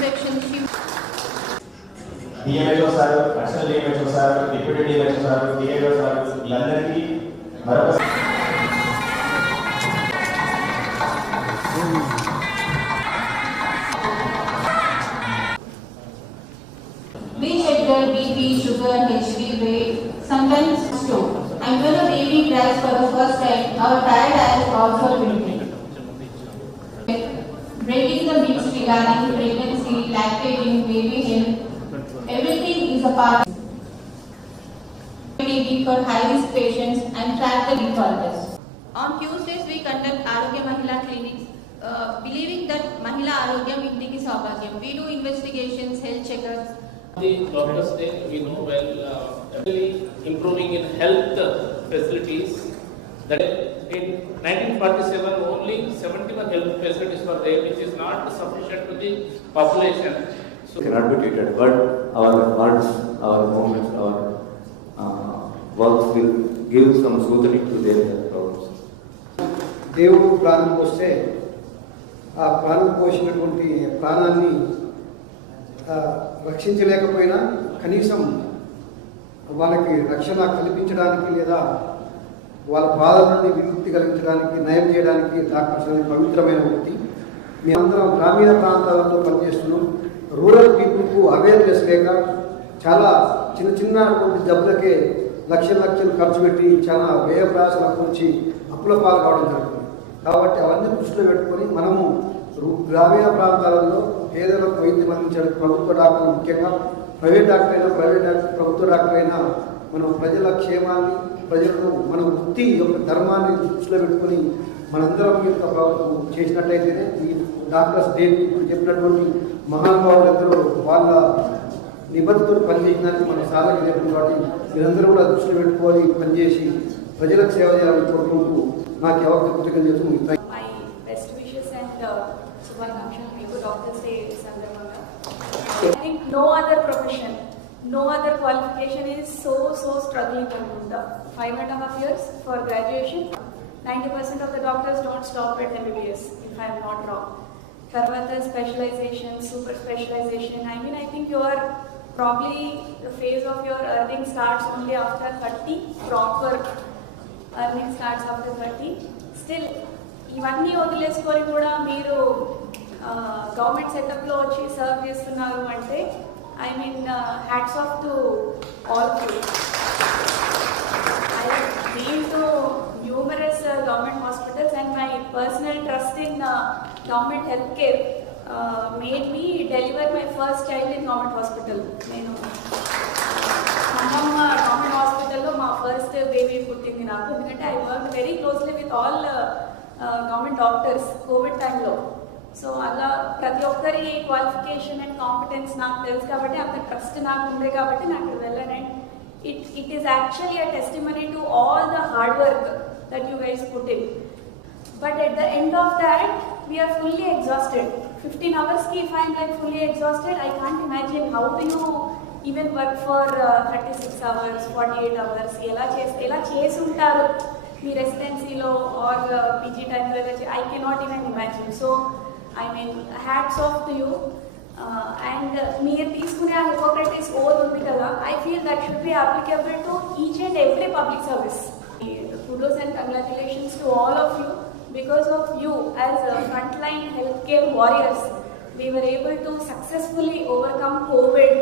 inspections. DMHO sir, additional DMHO sir, deputy DMHO sir, DMHO sir వీళ్ళందరికీ మరొక We check their BP, sugar, HB weight, sometimes stroke. And when a baby cries for the first time, our tired eyes also limited. Breaking the myths regarding pregnancy, lactating, baby health, everything is a part of for high-risk patients and track the defaulters. On Tuesdays, we conduct Arogya Mahila clinics, believing that Mahila Arogyam Indiki Saubhagyam. We do investigations, health checkups. The Doctors Day, we know well, actually improving in health facilities. That in 1947, only 71 health facilities were there, which is not sufficient to the population. So cannot be treated, but our words, our movements, our works will give some soothing to their health problems. దేవుడు ప్రాణం పోస్తే ఆ ప్రాణం పోసినటువంటి ప్రాణాన్ని రక్షించలేకపోయినా కనీసం వాళ్ళకి రక్షణ కల్పించడానికి లేదా వాళ్ళ బాధల నుండి విముక్తి కలిగించడానికి నయం చేయడానికి డాక్టర్స్ అనేది పవిత్రమైన వృత్తి. మేమందరం గ్రామీణ ప్రాంతాలలో పనిచేస్తున్నాం. రూరల్ పీపుల్కు అవేర్నెస్ లేక చాలా చిన్నటువంటి జబ్బులకే లక్షలు ఖర్చు పెట్టి చాలా వ్యయ ప్రయాసాల గురించి అప్పుల పాలు కావడం జరుగుతుంది. కాబట్టి అవన్నీ దృష్టిలో పెట్టుకొని మనము గ్రామీణ ప్రాంతాలలో పేదలకు వైద్యం అందించడానికి ప్రభుత్వ డాక్టర్లు, ముఖ్యంగా ప్రైవేట్ డాక్టర్ అయినా ప్రభుత్వ డాక్టర్ అయినా మనం ప్రజల క్షేమాన్ని, ప్రజలను మన వృత్తి యొక్క ధర్మాన్ని దృష్టిలో పెట్టుకొని మనందరం యొక్క ప్రభుత్వం చేసినట్టయితేనే ఈ డాక్టర్స్ డే ఇప్పుడు చెప్పినటువంటి మహానుభావులందరూ వాళ్ళ నిబద్ధతతో పనిచేయడానికి మన సాధన చెప్పిన కాబట్టి మీరందరూ కూడా దృష్టిలో పెట్టుకోవాలి, పనిచేసి ప్రజలకు సేవ చేయాలని కోరుకుంటూ నాకు ఎవరికి కృతజ్ఞతలు చేస్తూ I think no other profession, no other qualification is so struggling in the 5.5 years for graduation. 90% of the doctors don't stop at MBBS, if I am not wrong. Tarvata specialization, super specialization. I think you are probably the phase of your earning starts only after 30. Proper earning starts after 30. Still, ఇవన్నీ వదిలేసుకొని కూడా మీరు government సెటప్లో వచ్చి serve చేస్తున్నారు అంటే hats off to all of you. I have been to numerous government hospitals and my personal trust in government healthcare made me deliver my first child in government hospital. నేను government hospitalలో మా first baby పుట్టింది నాకు. ఎందుకంటే I worked very closely with all government doctors Covid టైంలో. So అలా ప్రతి ఒక్కరి qualification and competence నాకు తెలుసు కాబట్టి అంత ట్రస్ట్ నాకు ఉంది కాబట్టి నాకు వెళ్ళాను. And it is actually a testimony to all the hard work that you guys put in. But at the end of that we're fully exhausted. 15 hours-కి if I'm like fully exhausted, I can't imagine how do you even work for 36 hours, 48 hours. ఎలా చేసి ఉంటారు మీ రెసిడెన్సీలో or PG టైంలో? I cannot even imagine. So hats off to you. And మీరు తీసుకునే ఆ హిపోక్రటిస్ ఓత్ ఉంది కదా, I feel that should be applicable to each and every public service. Kudos and congratulations to all of you. Because of you as frontline healthcare warriors, we were able to successfully overcome COVID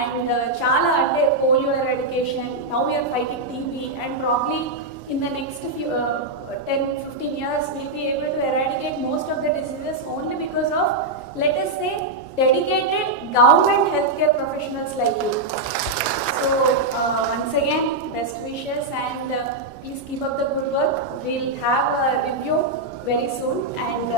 and chala ante polio eradication. Now we are fighting TB and probably in the next few 10-15 years we'll be able to eradicate most of the diseases only because of, let us say, dedicated government healthcare professionals like you. So once again, best wishes and please keep up the good work. We'll have a review very soon and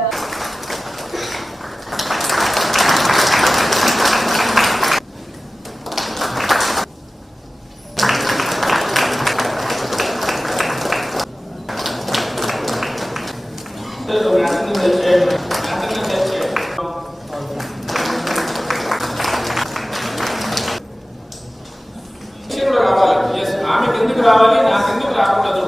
రావాలి, నాకెందుకు రాకూడదు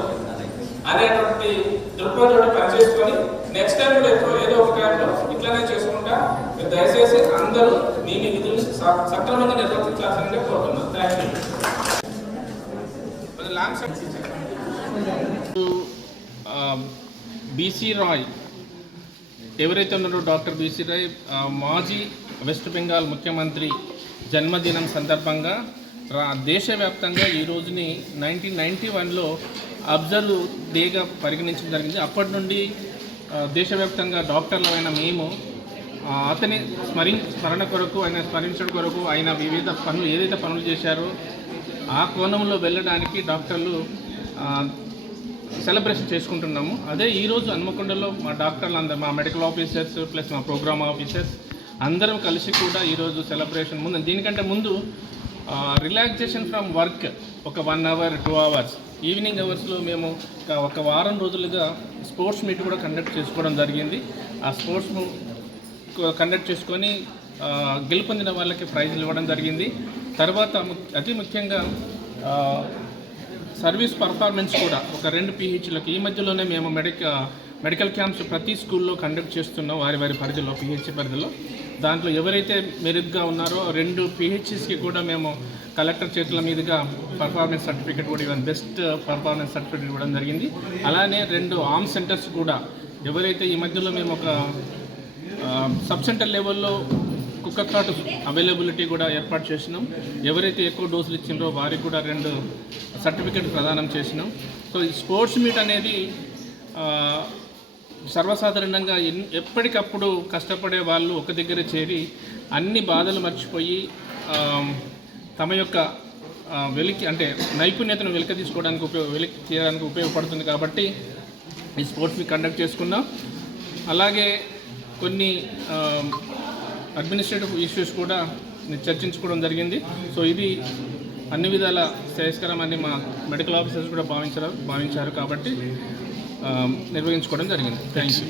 అనేటువంటి దృక్పథంతో పనిచేసుకొని next time time కూడా ఏదో ఒక టైంలో ఇట్లానే చేసుకుంటా దయచేసి అందరూ మీ విధులు సక్రమంగా నిర్వర్తించాల్సిందిగా కోరుతున్నాను. Thank you. బీసీ రాయ్ ఎవరైతే ఉన్నారో డాక్టర్ బీసీ రాయ్ మాజీ వెస్ట్ బెంగాల్ ముఖ్యమంత్రి జన్మదినం సందర్భంగా దేశవ్యాప్తంగా ఈ రోజుని 1991లో అబ్జర్వ్ డేగా పరిగణించడం జరిగింది. అప్పటి నుండి దేశవ్యాప్తంగా డాక్టర్లమైన మేము అతని స్మరణ కొరకు, ఆయన స్మరించడం కొరకు ఆయన వివిధ పనులు ఏదైతే పనులు చేశారో ఆ కోణంలో వెళ్ళడానికి డాక్టర్లు సెలబ్రేషన్ చేసుకుంటున్నాము. అదే ఈరోజు హన్మకొండలో మా డాక్టర్లు అందరూ, మా మెడికల్ ఆఫీసర్స్ ప్లస్ మా ప్రోగ్రామ్ ఆఫీసర్స్ అందరం కలిసి కూడా ఈరోజు సెలబ్రేషన్ ముందు, దీనికంటే ముందు రిలాక్సేషన్ ఫ్రమ్ వర్క్ ఒక 1 hour 2 hours ఈవినింగ్ అవర్స్లో మేము ఒక వారం రోజులుగా స్పోర్ట్స్ మీట్ కూడా కండక్ట్ చేసుకోవడం జరిగింది. ఆ స్పోర్ట్స్ కండక్ట్ చేసుకొని గెలుపొందిన వాళ్ళకి ప్రైజ్లు ఇవ్వడం జరిగింది. తర్వాత అతి ముఖ్యంగా సర్వీస్ పర్ఫార్మెన్స్ కూడా ఒక 2 PHలకు ఈ మధ్యలోనే మేము మెడికల్ క్యాంప్స్ ప్రతి స్కూల్లో కండక్ట్ చేస్తున్నాం వారి పరిధిలో, PH పరిధిలో. దాంట్లో ఎవరైతే మెరుగ్గా ఉన్నారో 2 PHస్కి కూడా మేము కలెక్టర్ చేతుల మీదుగా పర్ఫార్మెన్స్ సర్టిఫికేట్ కూడా ఇవ్వడం, బెస్ట్ పర్ఫార్మెన్స్ సర్టిఫికేట్ ఇవ్వడం జరిగింది. అలానే 2 ఆర్మ్ సెంటర్స్ కూడా ఎవరైతే ఈ మధ్యలో మేము ఒక సబ్ సెంటర్ లెవెల్లో కుక్క కాటు అవైలబిలిటీ కూడా ఏర్పాటు చేసినాం. ఎవరైతే ఎక్కువ డోసులు ఇచ్చిండ్రో వారికి కూడా 2 సర్టిఫికేట్ ప్రదానం చేసినాం. సో ఈ స్పోర్ట్స్ మీట్ అనేది సర్వసాధారణంగా ఎప్పటికప్పుడు కష్టపడే వాళ్ళు ఒక దగ్గర చేరి అన్ని బాధలు మర్చిపోయి తమ యొక్క నైపుణ్యతను వెలికి తీసుకోవడానికి చేయడానికి ఉపయోగపడుతుంది. కాబట్టి ఈ స్పోర్ట్స్ మీట్ కండక్ట్ చేసుకున్నాం. అలాగే కొన్ని అడ్మినిస్ట్రేటివ్ ఇష్యూస్ కూడా చర్చించుకోవడం జరిగింది. సో ఇది అన్ని విధాల శ్రేయస్కరమని మా మెడికల్ ఆఫీసర్స్ కూడా భావించారు కాబట్టి నిర్వహించుకోవడం జరిగింది. Thank you.